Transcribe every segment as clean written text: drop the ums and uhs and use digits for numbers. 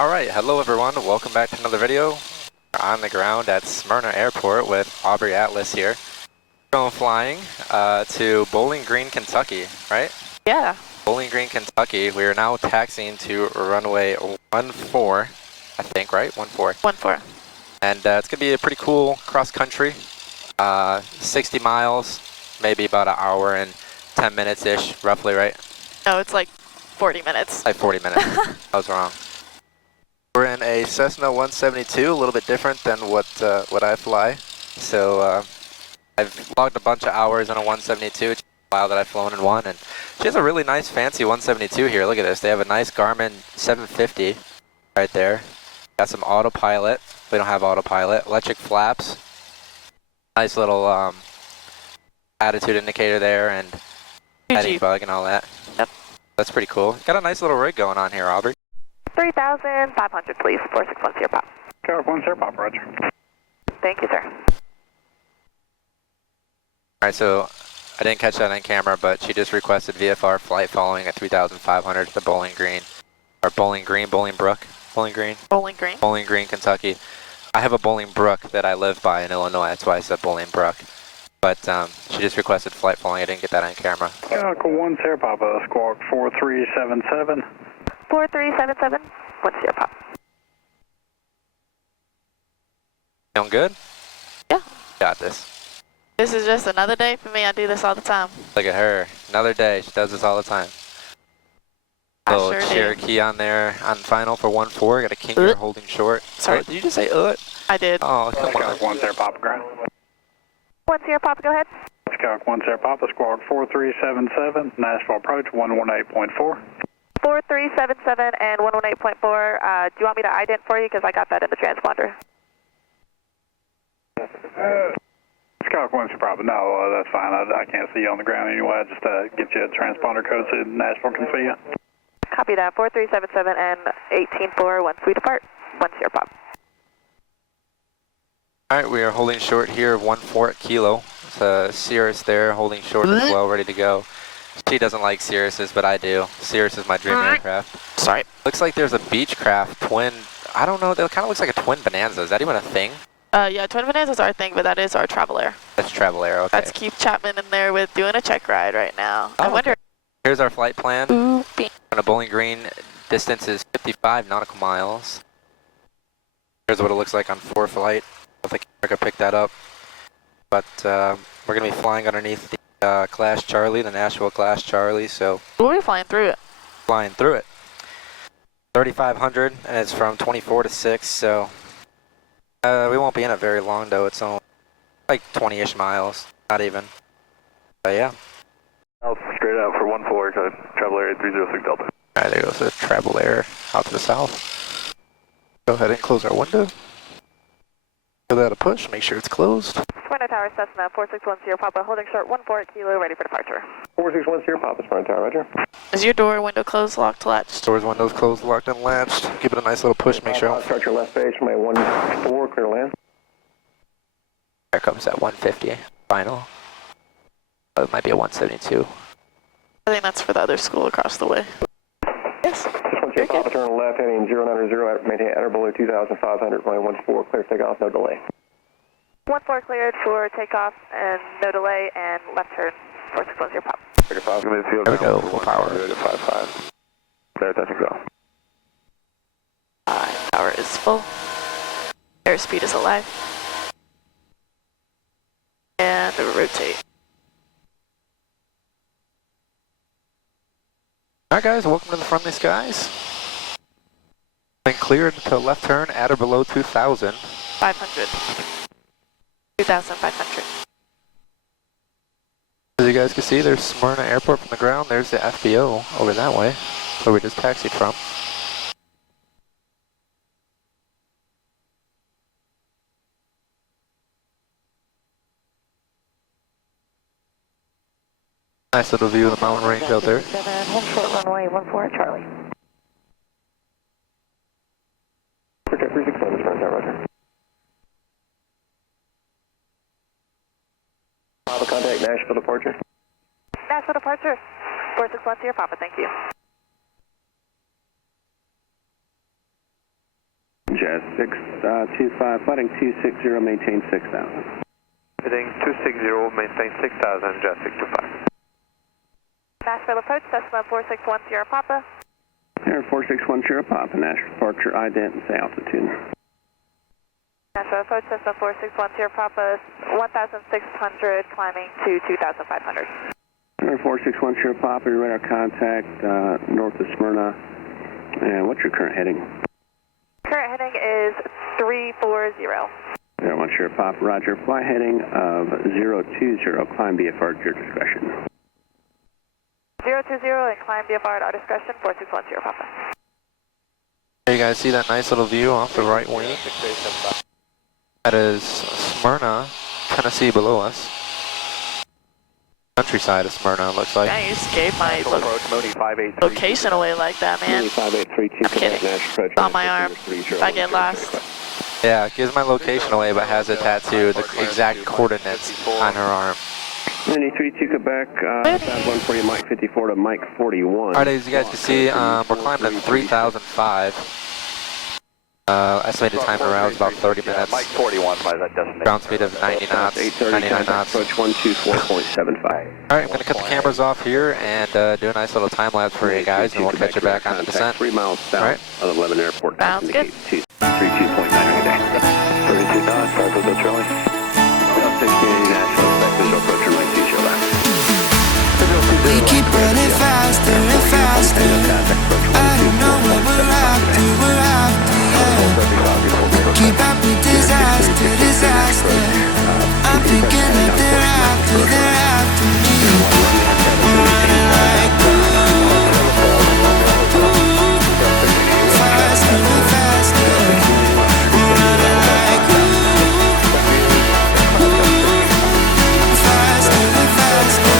Alright, hello everyone, welcome back to another video. We're on the ground at Smyrna Airport with Aubrey Atlas here. We're going flying to Bowling Green, Kentucky, right? Yeah. Bowling Green, Kentucky. We are now taxiing to runway 14, I think, right? 14. 14. And it's going to be a pretty cool cross-country. 60 miles, maybe about an hour and 10 minutes-ish, roughly, right? No, it's like 40 minutes. Like 40 minutes. I was wrong. We're in a Cessna 172, a little bit different than what I fly. So I've logged a bunch of hours on a 172, it's a while that I've flown in one, and she has a really nice fancy 172 here. Look at this. They have a nice Garmin 750 right there. Got some autopilot. We don't have autopilot. Electric flaps. Nice little attitude indicator there, and heading bug and all that. Yep. That's pretty cool. Got a nice little rig going on here, Aubrey. 3,500, please. 461 pop. Takeoff 10 pop, roger. Thank you, sir. Alright, so I didn't catch that on camera, but she just requested VFR flight following at 3,500 to Bowling Green. Or Bowling Green, Bolingbrook? Bowling Green? Bowling Green. Bowling Green, Kentucky. I have a Bolingbrook that I live by in Illinois, that's why I said Bolingbrook. But she just requested flight following, I didn't get that on camera. Takeoff 10 Papa, squawk 4377. 4377. 10 pop. Feeling good? Yeah. Got this. This is just another day for me. I do this all the time. Look at her. Another day. She does this all the time. Little sure Cherokee on there on final for 1-4. Got a king here holding short. Sorry. Did you just say I did. Oh, come on. Takeoff 10 Papa, ground. 10 pop, go ahead. Takeoff 10 Papa, squawk 4377, Nashville approach 118.4. 4377 and 118.4. Do you want me to ident for you? Because I got that in the transponder. Takeoff 10 Papa, no, that's fine. I can't see you on the ground anyway. I just get you a transponder code so Nashville can see you. Copy that. 4377 and 18.4, 1 sweet apart. 10 pop. Alright, we are holding short here, 1-4 at Kilo. It's Cirrus there, holding short as well, ready to go. She doesn't like Cirruses, but I do. Cirrus is my dream aircraft. Sorry. Looks like there's a Beechcraft twin, I don't know, that kind of looks like a twin Bonanza. Is that even a thing? Yeah, Twin Bonanza is our thing, but that is our Travel Air. That's Travel Air, okay. That's Keith Chapman in there with doing a check ride right now. Oh, I wonder. okay. Here's our flight plan. Ooh, On a Bowling Green, distance is 55 nautical miles. Here's what it looks like on flight. I think I could pick that up. But we're going to be flying underneath the Class Charlie, the Nashville Class Charlie, so... We'll be flying through it. Flying through it. 3,500, and it's from 24 to 6, so... we won't be in it very long, though. It's only like 20-ish miles. Not even. But yeah. Straight out for 1-4, Travel Area 306 Delta. Alright, there goes the Travel Air out to the south. Go ahead and close our window. Give that a push, make sure it's closed. Smyrna Tower, Cessna, 4610 Papa, holding short 14 at Kilo, ready for departure. 4610 Papa, Smyrna Tower, roger. Is your door window closed, locked, latched? Doors, windows closed, locked and latched. Give it a nice little push, make sure. Start your left base, may 14, clear land. There comes that 150 final. Oh, it might be a 172. I think that's for the other school across the way. Yes. Just Papa, turn left, heading 090, maintain enter below 2,500, runway 14, clear takeoff, no delay. 14 cleared for takeoff and no delay, and left turn 4610 Pop. There we go, full power. 55. There, touch and go. Power is full. Airspeed is alive. And rotate. Alright guys, welcome to the friendly skies. Been cleared to left turn at or below 2,000. 500. 2,500. As you guys can see, there's Smyrna Airport from the ground. There's the FBO over that way, where we just taxied from. Nice little view of the mountain range out there. Hold short runway 14 Charlie. Okay, 361, this front roger. Papa, contact Nashville departure. Nashville departure. 4610 Papa, thank you. Jazz 625, flighting 260, maintain 6,000. Heading 260, maintain 6,000, Jazz 625. Nashville approach, Cessna 4610 Papa. Air 4610 Papa, Nashville departure, ident, and say altitude. Nashville approach, Cessna 4610 Papa, 1,600, climbing to 2,500. Air 4610 Papa, your radar contact north of Smyrna. And what's your current heading? Current heading is 340. Air 10 Papa, roger. Fly heading of 020, climb VFR at your discretion. 020 and climb VFR at our discretion, 4610 Papa. You guys see that nice little view off the right wing? That is Smyrna, Tennessee below us. Countryside of Smyrna, looks like. I just gave my location away like that, man. I'm kidding. It's on my arm. If I get lost. Yeah, it gives my location away, but has a tattoo, the exact coordinates on her arm. 93 Quebec, south 140, Mike 54 to Mike 41. Alright, as you guys can see, we're climbing at 3,005. Estimated time around is about 30 minutes. Mike 41 by that destination. Ground speed of 90 knots, 99 knots. Approach 124.75. Alright, I'm going to cut the cameras off here and do a nice little time lapse for you guys, and we'll catch you back on the descent. 3 miles south of 11 Airport. Sounds good. 32.9 every day. 32 knots, Alpha Bill Charlie. 1680 Nashville, visual approach runway 2 show left. We keep running faster and faster. I don't know what we're after, yeah. We keep up with disaster, disaster. I'm thinking that they're after me. We're running like faster and faster. We're running like faster and faster.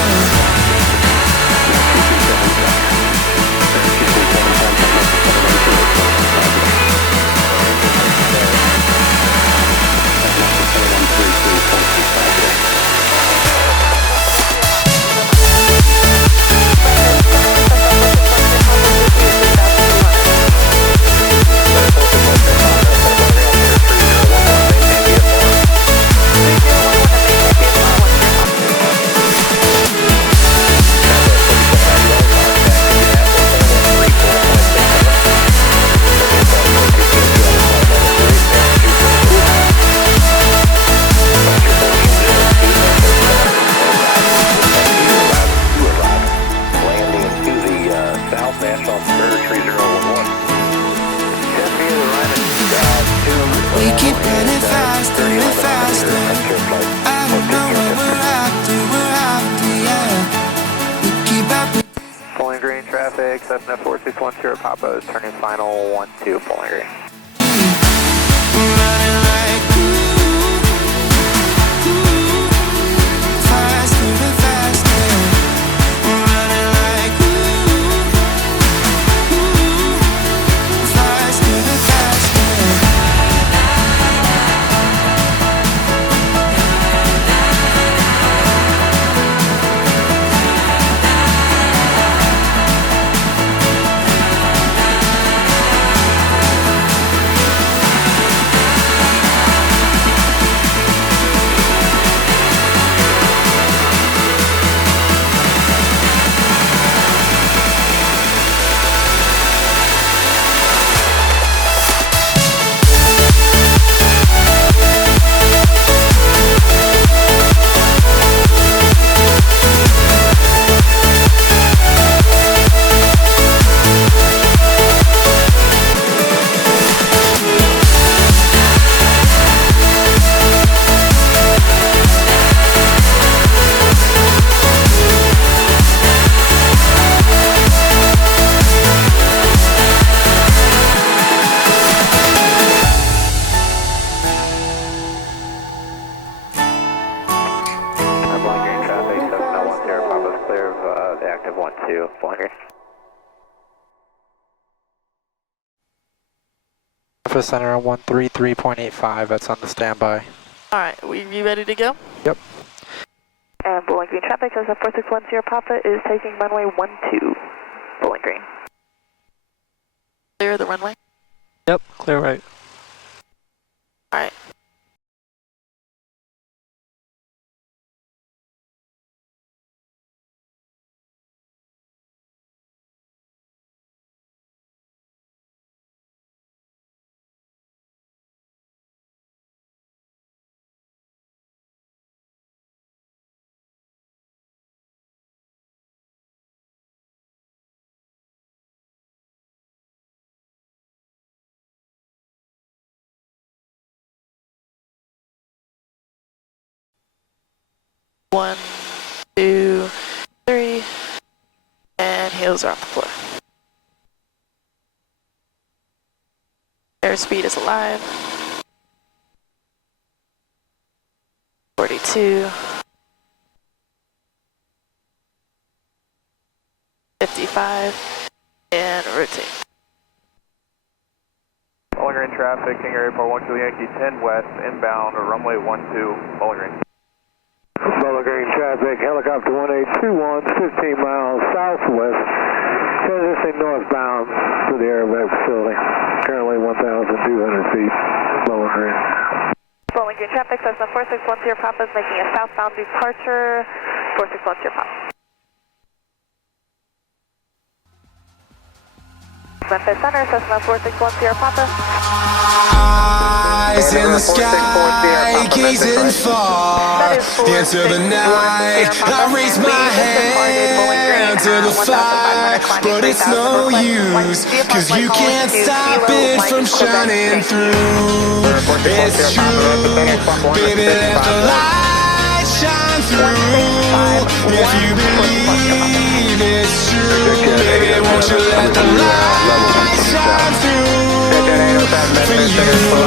We keep running faster and faster. I don't know what we're after, yeah. We keep up with Pulling green traffic, Cessna 4610 Papa is turning final 12, pulling green. we're running like faster and faster. We're running like faster and faster. Surface center on 133.85, that's on the standby. Alright, you ready to go? Yep. And Bowling Green traffic, Cessna 4610 Papa is taking runway 12, Bowling Green. Clear the runway. Yep, clear right. Alright. One, two, three, and heels are off the floor. Airspeed is alive. 42. 55. And rotate. Bowling Green traffic, King Airport 12 Yankee 10 west, inbound, runway 12, Bowling Green. Bowling Green traffic, helicopter 1821, 15 miles southwest, transitioning northbound to the airback facility. Currently 1,200 feet, Bowling Green. Bowling Green traffic, Cessna 4610 Papa is making a southbound departure, 4610 Papa. Memphis Center, Cessna 4610 Papa. Eyes in the sky, gazing far into the night. I raise my hand to the fire, but it's no use, cause you can't stop it from shining through. It's true, baby, let the light shine through. If you believe it's true, baby, won't you let the light shine through? For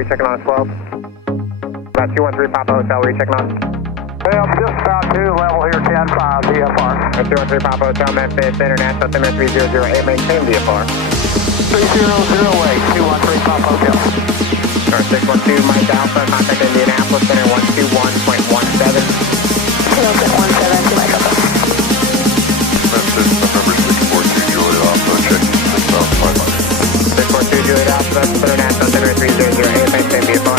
Rechecking on 12. About 213 Papa Hotel, rechecking on. Well, just about to level here 10-5, VFR. 213 Papa Hotel, Memphis International, Center 3008, maintain VFR. 3008, 213 Papa Hotel. Star 612, Mike Alpha, contact Indianapolis, Center 121.17. 217 to Mike Alpha. Memphis, November 642, Juliet Alpha, check 6,500. 642, Juliet Alpha, International, Center 3008, maintain VFR.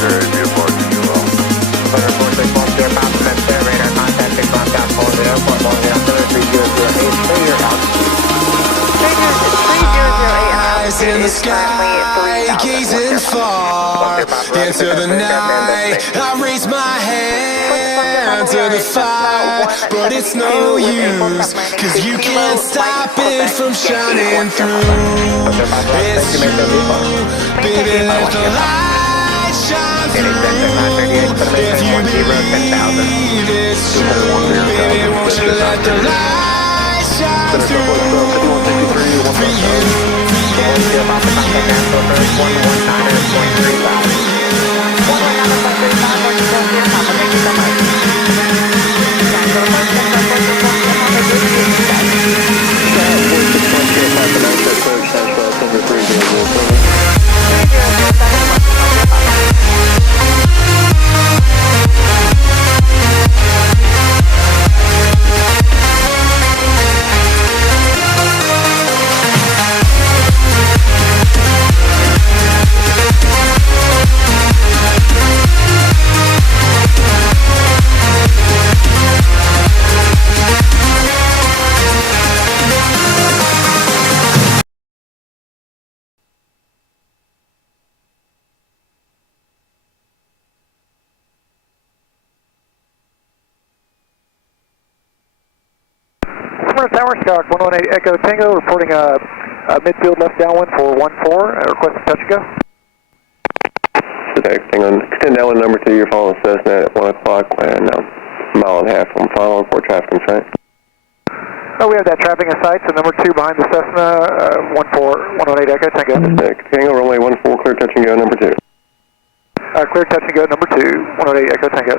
Very VFR, Juliet Alpha. Center 4610, Papa, Memphis, radar contact 6 miles south, Bowling Airport, Bowling Green, Center 3008, clear altitude. 3008. eyes in the sky, gazing far into the night. I raise my hand to the fire, but it's no use, cause you can't stop it from shining through. It's true, baby, let the light shine through. If you believe it's true, baby, won't you let the light shine through for you. Tower, Skyhawk 118 Echo Tango, reporting midfield left downwind for 14, request to touch and go. Extend downwind number 2, you're following Cessna at 1 o'clock, and a mile and a half from final report traffic in sight. Oh, we have that traffic in sight, so number 2 behind the Cessna, 118 Echo Tango. Tango, runway 14, clear touch and go, number 2. Clear touch and go, number 2, 118 Echo Tango.